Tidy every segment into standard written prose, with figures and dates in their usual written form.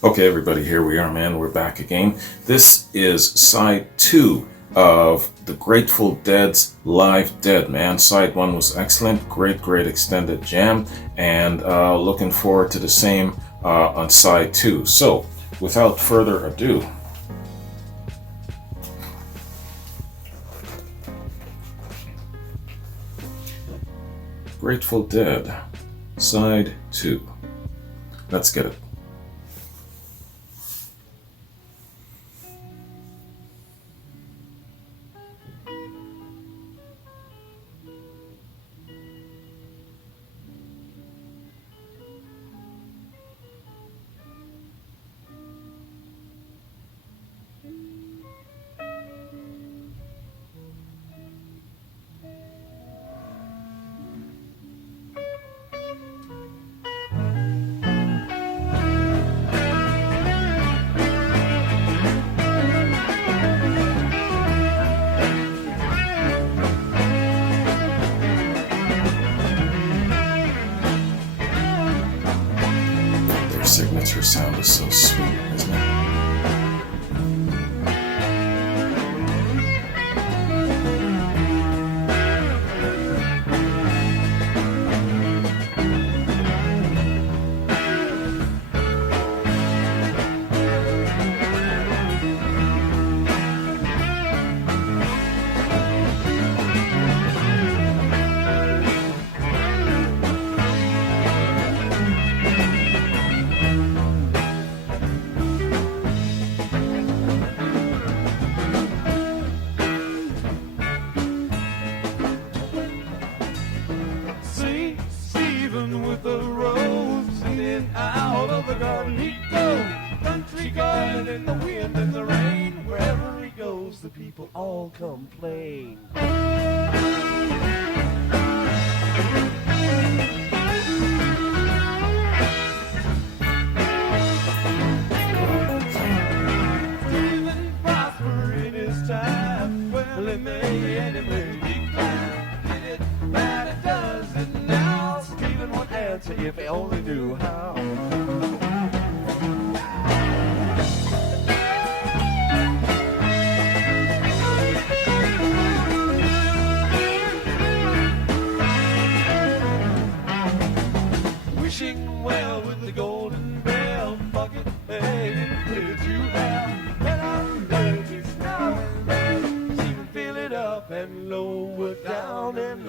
Okay, everybody, here we are, man. We're back again. This is side 2 of the Grateful Dead's Live Dead, man. Side 1 was excellent. Great extended jam. And looking forward to the same on side 2. So, without further ado, Grateful Dead, side 2. Let's get it. Their signature sound is so sweet, isn't it? With the rose leaning out of the garden he goes, country garden in the wind and the rain. Wherever he goes, the people all complain. Stephen prosper in his time. Well, he may and he may decline. Did it right, it does it now. Stephen would answer if he only knew how. Wishing well with the golden bell, bucket headed clear to hell. When I'm dirty, smelling red, Stephen fill it up and lower down again.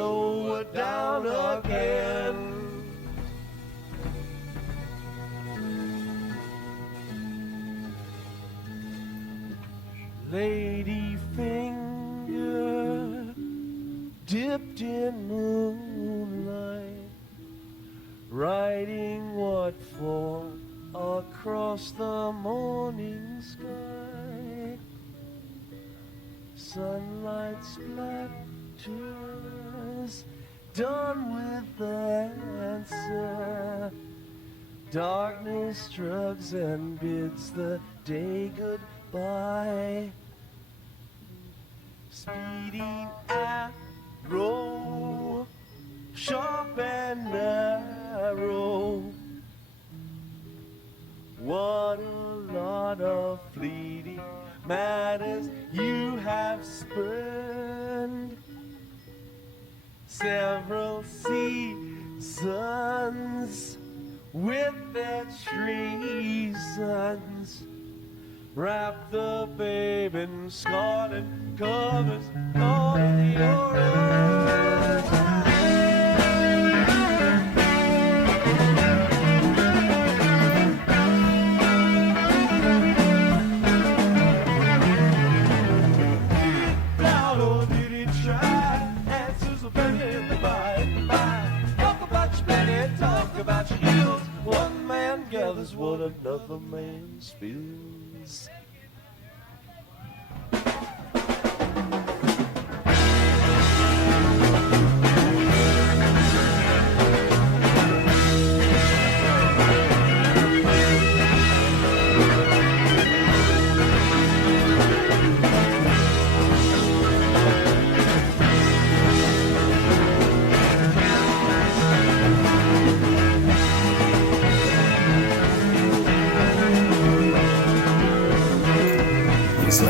Lady finger dipped in moonlight, writing what for across the morning sky. Sunlight splatters, done with the answer. Darkness drugs and bids the day goodbye. Speeding arrow, sharp and narrow. What a lot of fleeting matters you have spurned. Several seasons with their treasons. Wrap the babe in scarlet covers on your eyes. Now, Lord, did he try? Answers are plenty in the by and by. Talk about your plenty, talk about your ills. One man gathers what another man spills.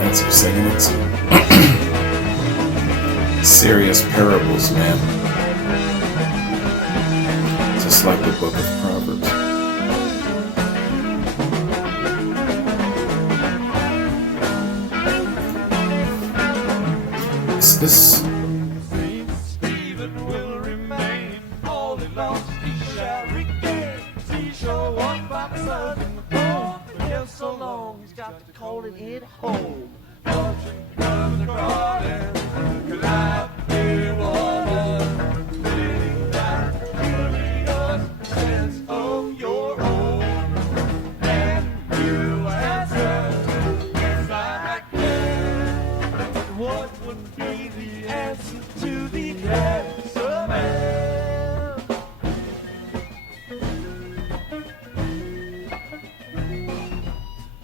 chance of singing it too. Serious parables, man. Just like the book of Proverbs. Is this? Stephen will remain. All he lost he shall regain. He shall walk by the sun in the fall. But just so long he's got to call it home. Marching from the garden, collide with woman. Living that giving us a sense of your own. And you answer, yes I can. But what would be the answer to the answer man?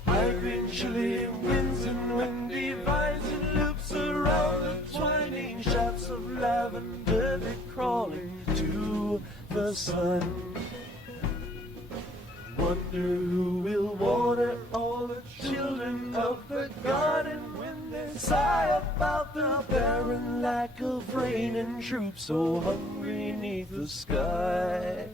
I've been chilly winds and windy vines and loops around the twining shafts of lavender they crawling to the sun. Wonder who will water all the children of the garden when they sigh about the barren lack of rain and troops so hungry neath the sky.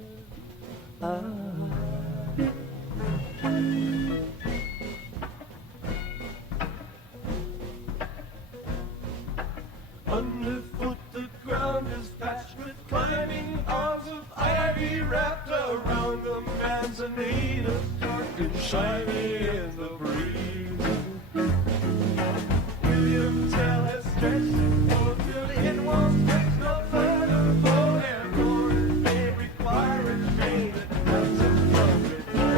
Underfoot the ground is patched with climbing arms of ivy wrapped around the manzanita, dark and shiny in the breeze. William Tell has stretched it forth till the end walls breaks no further for and more may require a train that comes in from before.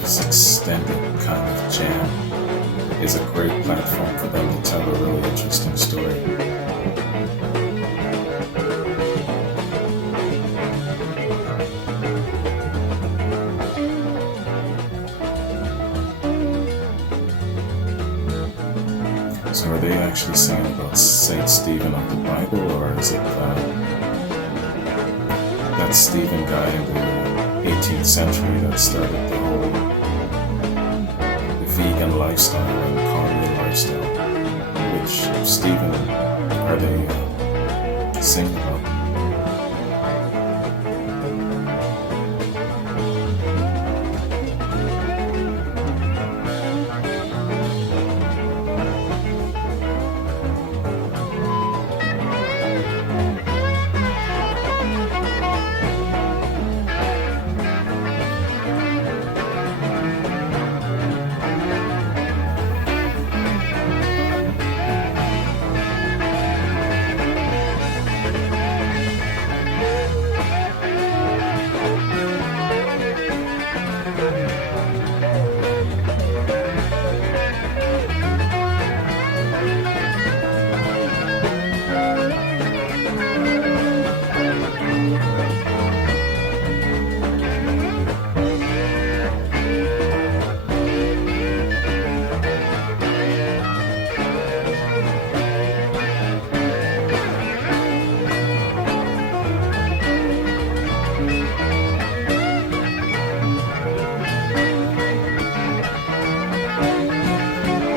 This extended kind of jam is a great platform for them to tell a really interesting story. So are they actually saying about Saint Stephen of the Bible, or is it that Stephen guy in the 18th century that started the whole vegan lifestyle and carnivore lifestyle? Which Stephen are they singing about?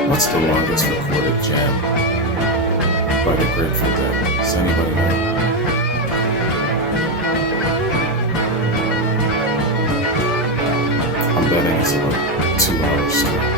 What's the longest recorded jam by the Grateful Dead? Does anybody know? 2-hour story.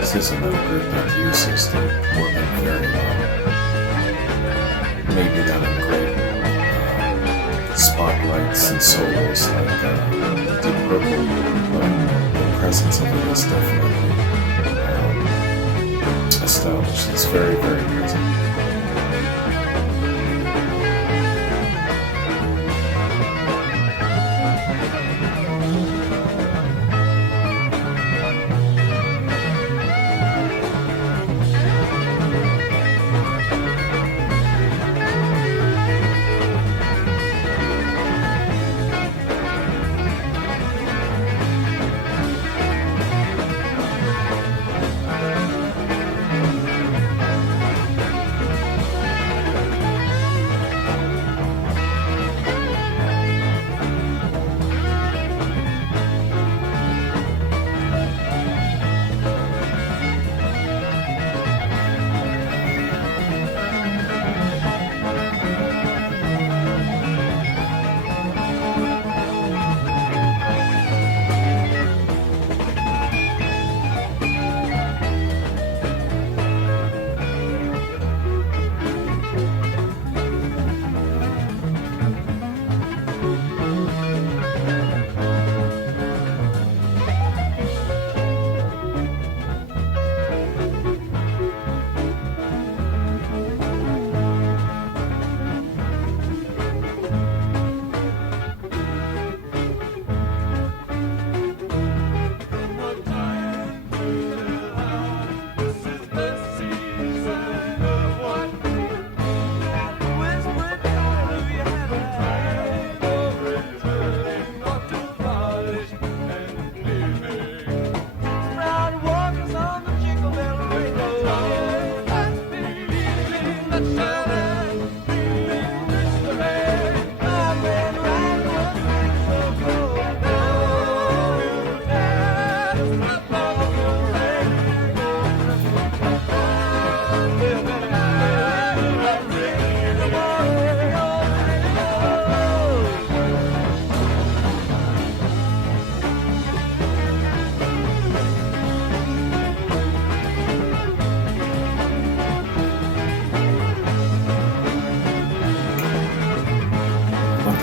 This is another group that uses the organ very well. Maybe not in great spotlights and solos like Deep Purple, but the presence of it is definitely established. It's very, very present.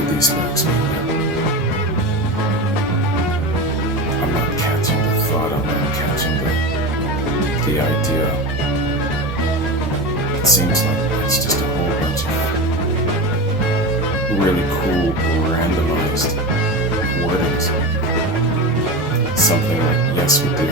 These lyrics mean that I'm not catching the thought, I'm not catching the idea. It seems like it's just a whole bunch of really cool randomized wordings. Something like yes we do.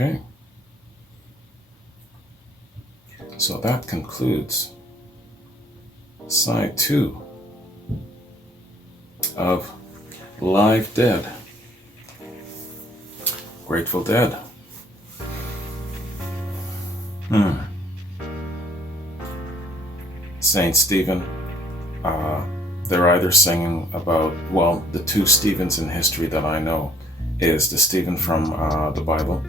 Okay. So that concludes side 2 of Live Dead, Grateful Dead. Saint Stephen, they're either singing about, well, the two Stephens in history that I know is the Stephen from the Bible,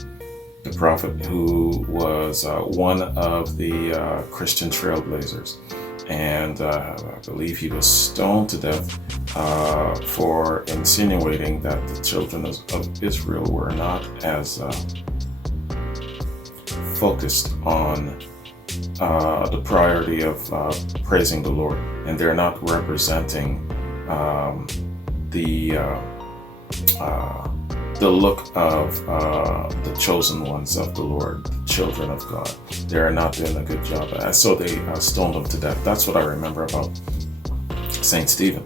the prophet who was one of the Christian trailblazers. And I believe he was stoned to death for insinuating that the children of Israel were not as focused on the priority of praising the Lord, and they're not representing the look of the chosen ones of the Lord, the children of God. They're not doing a good job. So they stoned him to death. That's what I remember about Saint Stephen.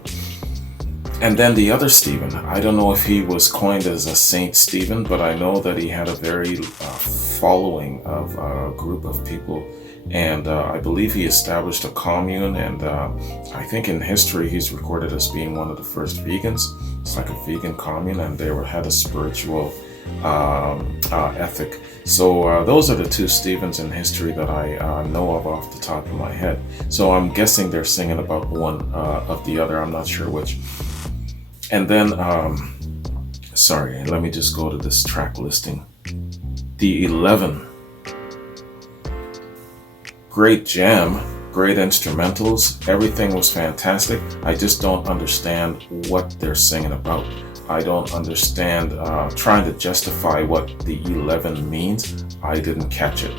And then the other Stephen, I don't know if he was coined as a Saint Stephen, but I know that he had a very following of a group of people. And I believe he established a commune, and I think in history he's recorded as being one of the first vegans. It's like a vegan commune, and they had a spiritual ethic. So those are the two Stephens in history that I know of off the top of my head. So I'm guessing they're singing about one of the other. I'm not sure which. And then, sorry, let me just go to this track listing. The 11. Great jam, great instrumentals, everything was fantastic. I just don't understand what they're singing about. I don't understand trying to justify what the 11 means. I didn't catch it.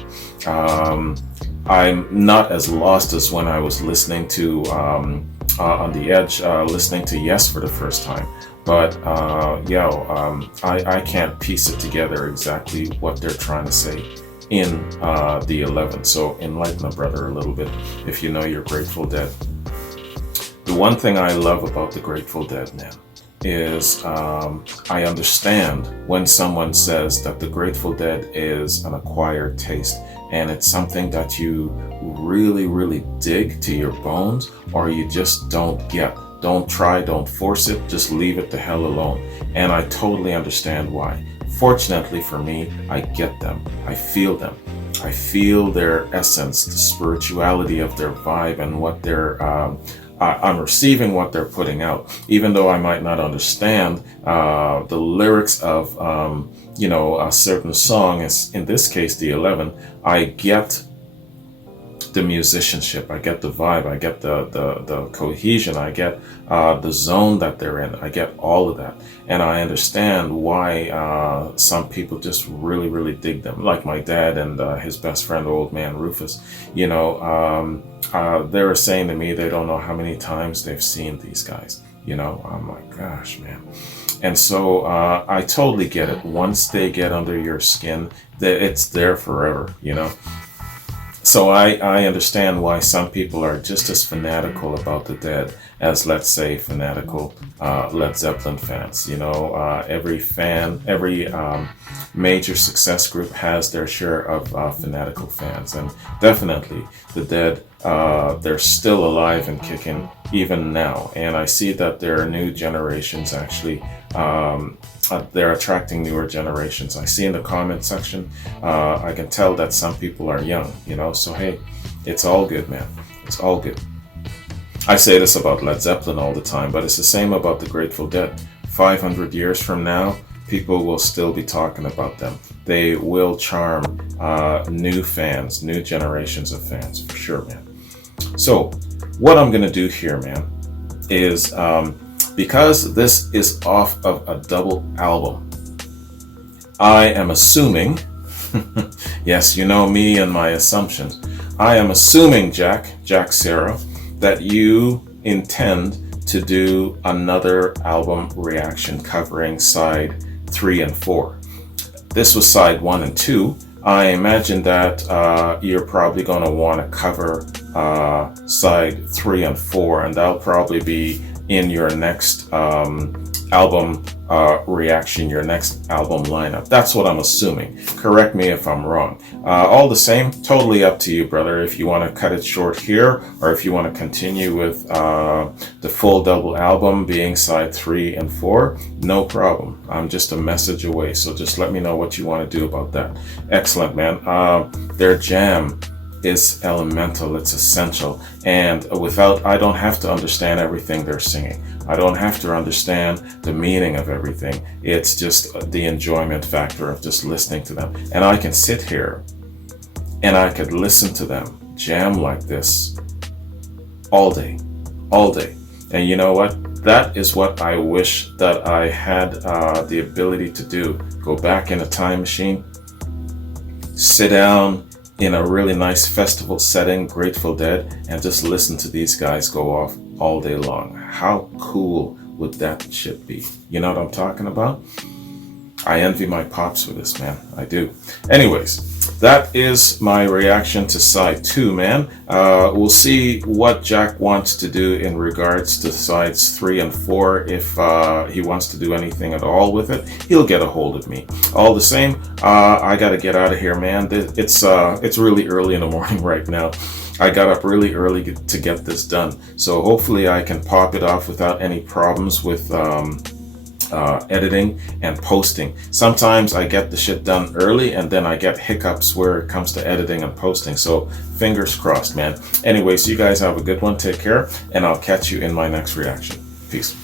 I'm not as lost as when I was listening to On the Edge, listening to Yes for the first time. But I can't piece it together exactly what they're trying to say in the 11. So enlighten a brother a little bit if you know your Grateful Dead. The one thing I love about the Grateful Dead, man, is I understand when someone says that the Grateful Dead is an acquired taste and it's something that you really, really dig to your bones, or you just don't get. Don't try, don't force it, just leave it the hell alone. And I totally understand why. Fortunately for me, I get them. I feel them. I feel their essence, the spirituality of their vibe, and what they're I'm receiving what they're putting out, even though I might not understand the lyrics of a certain song. As in this case, the 11, I get the musicianship, I get the vibe, I get the cohesion, I get the zone that they're in, I get all of that, and I understand why some people just really, really dig them, like my dad and his best friend, old man Rufus. They were saying to me they don't know how many times they've seen these guys. I'm like, gosh, man. And so I totally get it. Once they get under your skin, it's there forever, So I understand why some people are just as fanatical about the Dead as, let's say, fanatical Led Zeppelin fans. Every major success group has their share of fanatical fans, and definitely the Dead, they're still alive and kicking even now. And I see that there are new generations actually. They're attracting newer generations. I see in the comment section, I can tell that some people are young, so hey, it's all good, man. It's all good. I say this about Led Zeppelin all the time, but it's the same about the Grateful Dead. 500 years from now, people will still be talking about them. They will charm new fans, new generations of fans, for sure, man. So what I'm going to do here, man, is because this is off of a double album, I am assuming, yes, you know me and my assumptions, I am assuming, Jack Sarah, that you intend to do another album reaction covering side 3 and 4. This was side 1 and 2. I imagine that you're probably going to want to cover side 3 and 4, and that'll probably be in your next album reaction, your next album lineup. That's what I'm assuming. Correct me if I'm wrong. All the same, totally up to you, brother. If you want to cut it short here, or if you want to continue with the full double album being side 3 and 4, no problem. I'm just a message away. So just let me know what you want to do about that. Excellent, man. Their jam is elemental, it's essential, and I don't have to understand everything they're singing. I don't have to understand the meaning of everything. It's just the enjoyment factor of just listening to them. And I can sit here and I could listen to them jam like this all day. And you know what? That is what I wish that I had the ability to do. Go back in a time machine, sit down in a really nice festival setting, Grateful Dead, and just listen to these guys go off all day long. How cool would that shit be? You know what I'm talking about? I envy my pops for this, man. I do. Anyways, that is my reaction to side 2, man. We'll see what Jack wants to do in regards to sides 3 and 4. If he wants to do anything at all with it, he'll get a hold of me. All the same, I gotta get out of here, man. It's really early in the morning right now. I got up really early to get this done. So hopefully I can pop it off without any problems with editing and posting. Sometimes I get the shit done early and then I get hiccups where it comes to editing and posting. So fingers crossed, man. Anyways, you guys have a good one. Take care, and I'll catch you in my next reaction. Peace.